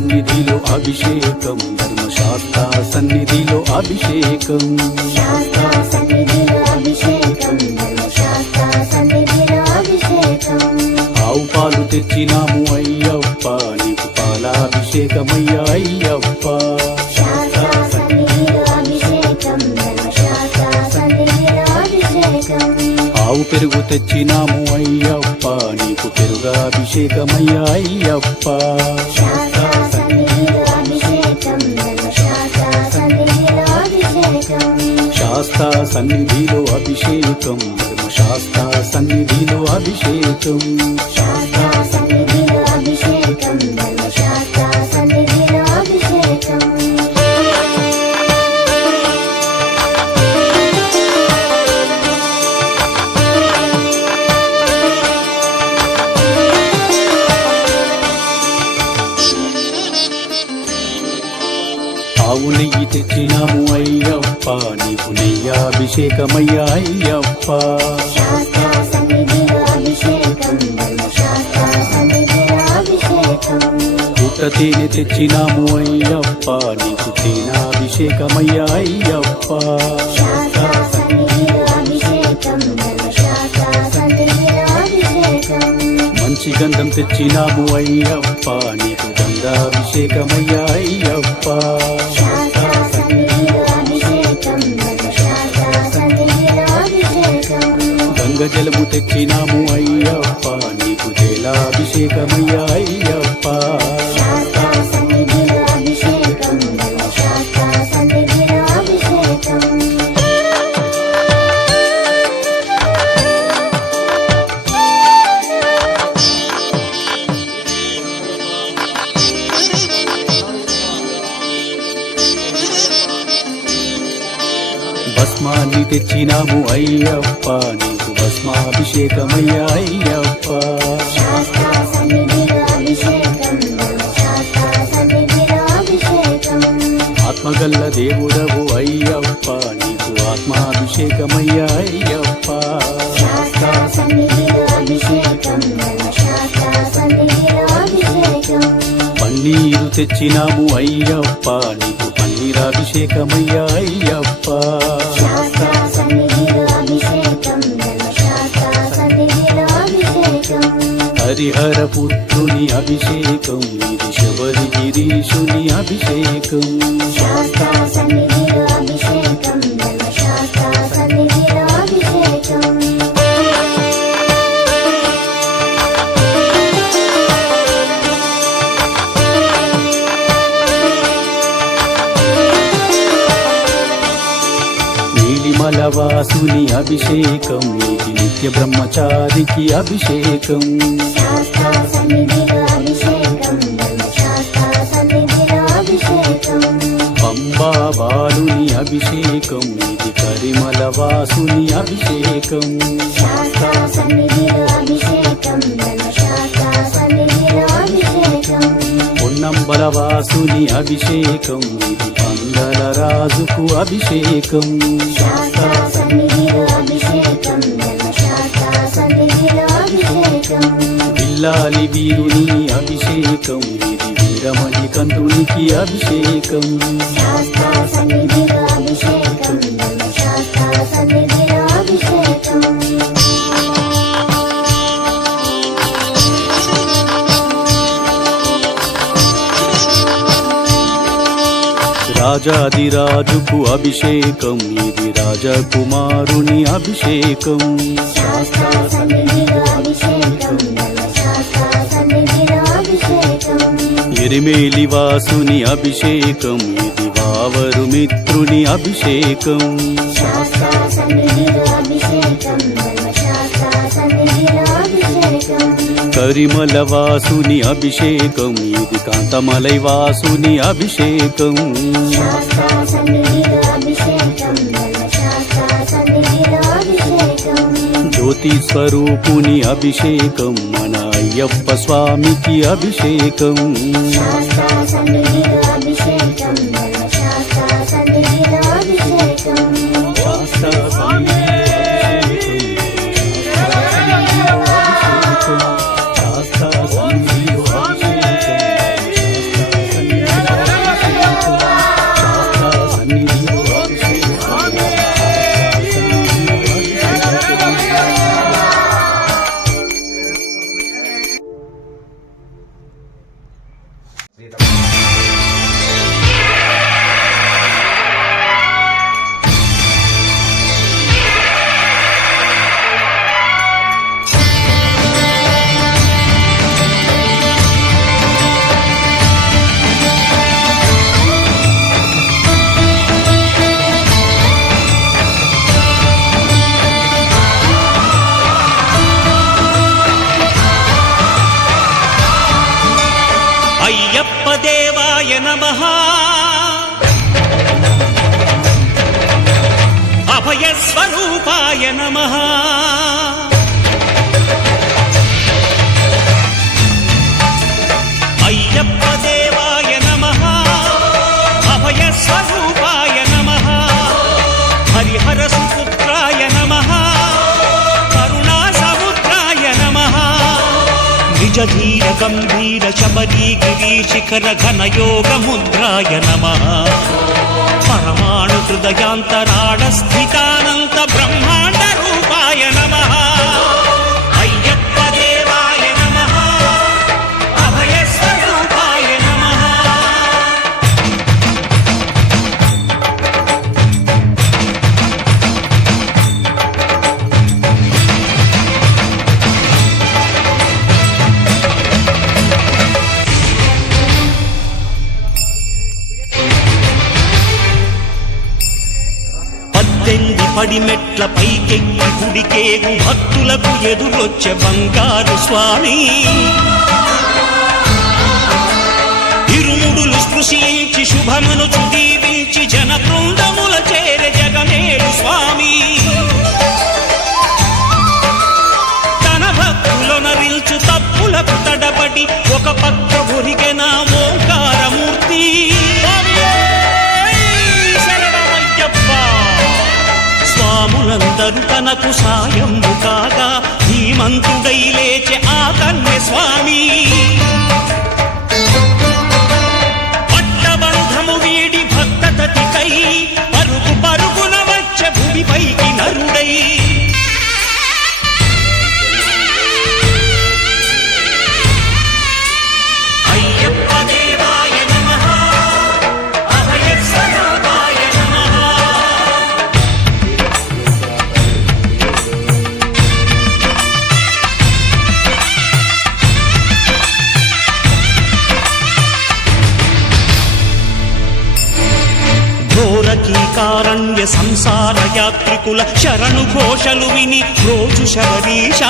సన్నిధిలో అభిషేకం, ధర్మశాస్త్ర సన్నిధిలో అభిషేకం, శాస్త్ర సన్నిధిలో అభిషేకం, ధర్మశాస్త్ర సన్నిధిలో అభిషేకం. ఆవు పాలు తెచ్చినాము అయ్యప్ప, నీకు పాలాభిషేకమయ్యా అయ్యప్ప. శాస్త్ర సన్నిధిలో అభిషేకం, ధర్మశాస్త్ర సన్నిధిలో అభిషేకం. ఆవు పెరుగు తెచ్చినాము అయ్యప్ప, నీకు పెరుగాభిషేకమయ్యా అయ్యప్ప. శాస్త్ర సన్నిధిలో అభిషేకం, ధర్మశాస్త్ర సన్నిధిలో అభిషేకం. శాస్త్ర సన్నిధిలో అభిషేకం, ధర్మశాస్త్ర సన్నిధిలో అభిషేకం. శాస్త్ర సన్నిధిలో అభిషేకం, ధర్మశాస్త్ర సన్నిధిలో అభిషేకం. ఆవు నెయ్యి తెచ్చినాము అయ్యప్ప, నీకు నెయ్యాభిషేకమయ్యా అయ్యప్ప. శాస్త్ర సన్నిధిలో అభిషేకం, ధర్మశాస్త్ర సన్నిధిలో అభిషేకం. పుట్ట తేనె తెచ్చినాము అయ్యప్ప, నీకు తేనాభిషేకమయ్యా అయ్యప్ప. శాస్త్ర సన్నిధిలో అభిషేకం, ధర్మశాస్త్ర సన్నిధిలో అభిషేకం. మంచి గంధం తెచ్చినాము అయ్యప్ప, నీకు గంధాభిషేకమయ్యా అయ్యప్ప. శాస్త్ర సన్నిధిలో అభిషేకం, ధర్మశాస్త్ర సన్నిధిలో అభిషేకం. గంగ జలము తెచ్చినాము అయ్యప్ప, నీకు జలాభిషేకమయ్యా అయ్యప్ప. శాస్త్ర సన్నిధిలో అభిషేకం, ధర్మశాస్త్ర సన్నిధిలో అభిషేకం. భస్మాన్ని తెచ్చినాము అయ్యప్ప, నీకు భస్మాభిషేకమయ్యా అయ్యప్ప. శాస్త్ర సన్నిధిలో అభిషేకం, ధర్మశాస్త్ర సన్నిధిలో అభిషేకం. ఆత్మగల్ల దేవుడవు అయ్యప్ప, నీకు ఆత్మాభిషేకమయ్యా అయ్యప్ప. శాస్త్ర సన్నిధిలో అభిషేకం, ధర్మశాస్త్ర సన్నిధిలో అభిషేకం. పన్నీరు తెచ్చినాము అయ్యప్ప, నీకు పన్నీరాభిషేకమయ్యా అయ్యప్ప. శాస్త్ర సన్నిధిలో అభిషేకం, ధర్మశాస్త్ర సన్నిధిలో అభిషేకం. హరిహర పుత్రుని అభిషేకం, ఇది శబరి గిరీషుని అభిషేకం. శాస్త్ర సన్నిధిలో అభిషేకం, ధర్మశాస్త్ర సన్నిధిలో అభిషేకం. నీలిమలవాసుని అభిషేకం, ఇది నిత్య బ్రహ్మచారికి అభిషేకం. శాస్త్ర సన్నిధిలో అభిషేకం, ధర్మశాస్త్ర సన్నిధిలో అభిషేకం. పంబా బాలుని అభిషేకం, ఇది కరిమలవాసుని అభిషేకం. శాస్త్ర సన్నిధిలో అభిషేకం, ధర్మశాస్త్ర సన్నిధిలో అభిషేకం. పొన్నంబలవాసుని అభిషేకం, ఇది పందల రాజుకు అభిషేకం. శాస్త్ర సన్నిధిలో అభిషేకం, ధర్మశాస్త్ర సన్నిధిలో అభిషేకం. బిల్లాలి వీరుని అభిషేకం, ఇది వీరమణి కంఠునికి అభిషేకం. శాస్త్ర సన్నిధిలో అభిషేకం, ధర్మశాస్త్ర సన్నిధిలో అభిషేకం. రాజాదిరాజుకు అభిషేకం, ఇది రాజకుమారుని అభిషేకం. శాస్త్ర సన్నిధిలో అభిషేకం, ధర్మశాస్త్ర సన్నిధిలో అభిషేకం. ఎరిమేలి వాసుని అభిషేకం, ఇది వావరు మిత్రుని అభిషేకం. శాస్త్ర సన్నిధిలో అభిషేకం, ధర్మశాస్త్ర సన్నిధిలో అభిషేకం. కరిమల వాసుని అభిషేకం, ఇది కాంతమలై వాసుని అభిషేకం. శాస్త్ర సన్నిధిలో అభిషేకం, ధర్మశాస్త్ర సన్నిధిలో అభిషేకం. జ్యోతి స్వరూపుని అభిషేకం, మన అయ్యప్ప స్వామికి అభిషేకం. శాస్త్ర సన్నిధిలో అభిషేకం, ధర్మశాస్త్ర సన్నిధిలో అభిషేకం. శాస్త్ర సన్నిధిలో అభిషేకం, శాస్త్ర సన్నిధిలో అభిషేకం, శాస్త్ర నమః అభయస్వరూపాయ నమః అయ్యప్ప దేవాయ నమః అభయస్వరూపాయ నమః హరిహర సుపుత్రాయ నమః కరుణా సముద్రాయ నమః నిజధీర గంభీర శబరీ గిరీశిఖర ఘనయోగ ముద్రాయ నమః పరమాణు హృదయాంతరాళ స్థితానంత బ్రహ్మాండ రూపాయ నమః అయ్యప్ప దేవాయ నమః అభయస్వరూపాయ నమః పద్దెనిమిది పడిమెట్ల పైకెక్కి గుడికేగు భక్తులకు ఎదురొచ్చే బంగారు స్వామి ఇరుముడులు స్పృశించి శుభమును చుదీవించి జన బృందముల చేరే జగమేడు స్వామి తన భక్తులొనరిల్చు తప్పులకు తడబడి ఒక పక్క ఒరిగెన ఓంకారమూర్తి స్వాములందరూ తనకు సాయము కాగా ధీమంతుడై లేచె ఆ కన్య స్వామి పట్టబంధము వీడి భక్తతతికై పరుగు పరుగున వచ్చే భూమిపైకి నరుడై అయ్యప్ప దేవాయ నమః అభయస్వరూపాయ నమః ఘోరకీకారణ్య సంసార యాత్రికుల శరణు ఘోషలు విని రోజు శబరీష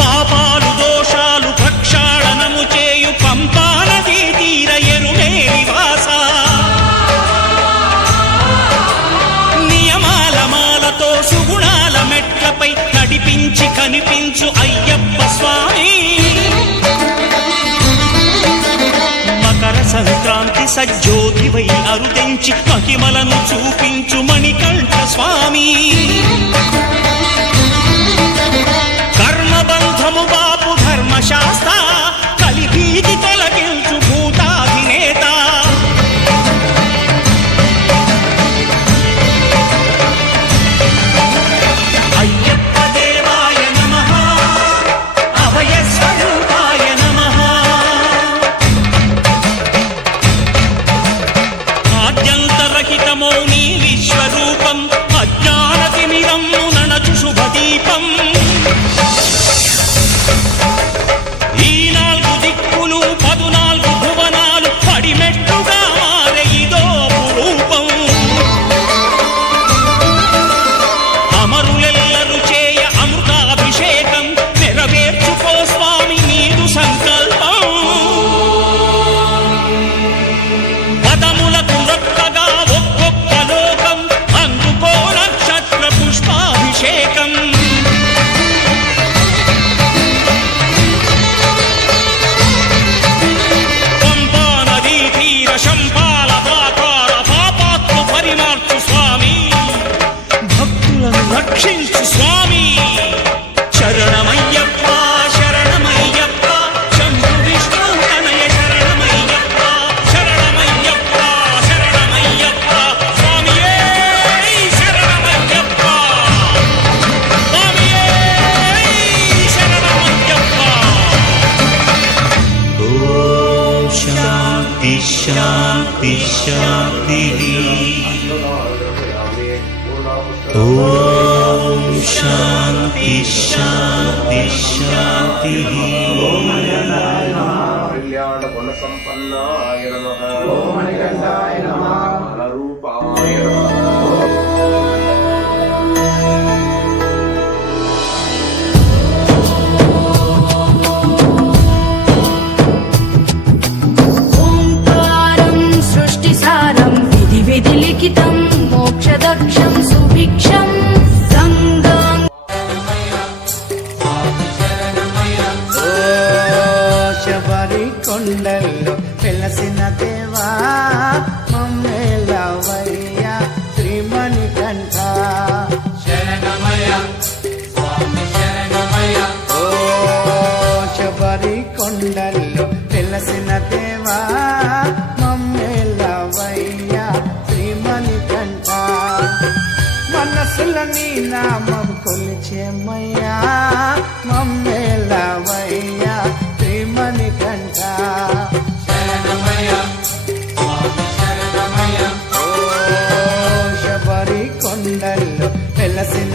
పాపాలు దోషాలు ప్రక్షాళనము చేయు పంపానదీ తీర ఎరుమే నివాస నియమాల మాలతో సుగుణాల మెట్లపై నడిపించి కనిపించు అయ్యప్ప స్వామి మకర సంక్రాంతి సజ్జోతివై అరుదెంచి మహిమలను చూపించు మణికంఠ స్వామి కర్మబంధము బాపు ధర్మశాస్త్ర కలిభీతి తొలగించు భూతాధినేత అయ్యప్ప దేవాయ నమః అభయస్వరూపాయ నమః ఆద్యంతరహితమో నీ విశ్వరూపం అజ్ఞానతిమిరం నణచు శుభదీపం ఈ 4 దిక్కులు 14 భువనాలు పడిమెట్టుగా మారే ఇదో రూపం అమరులెల్లరు చేయ అమృతాభిషేకం నెరవేర్చుకో స్వామి నీదు సంకల్పం పదములకు రొక్కగా ఒక్కొక్క లోకం అందుకో నక్షత్ర పుష్పాభిషేకం పంపా నదీ తీర శంపాల దాకార పాపాత్మ పరిమార్చు స్వామి భక్తులను రక్షించు స్వామి శరణమయ్యప్ప శరణమయ్యప్ప శంభు విష్ణు తనయ శరణమయ్యప్ప శరణమయ్యప్ప శరణమయ్యప్ప స్వామియే శరణమయ్యప్ప స్వామియే శరణమయ్యప్ప ఓం శాంతి శాంతి శాంతి ఓం శాంతి శాంతి శాంతి కళ్యాణ గుణ సంపన్నాయ నమః ఓం మణికంఠాయ నమః రూపాయ నమః దక్షం సుభిక్షం గంగాం శబరి కొండల్లో వెలసిన దేవా మమ్మేలవయ్య శ్రీమణి కంఠ ఓ శబరి కొండల్లో వెలసిన దేవా మమ్మేలవయ్య శ్రీమణి కంఠ మనసుల నీ నామం కొలిచేమయ్యా మమ్మేలవయ్య శ్రీమణి కంఠ ఓ శబరి కొండల్లో వెలసిన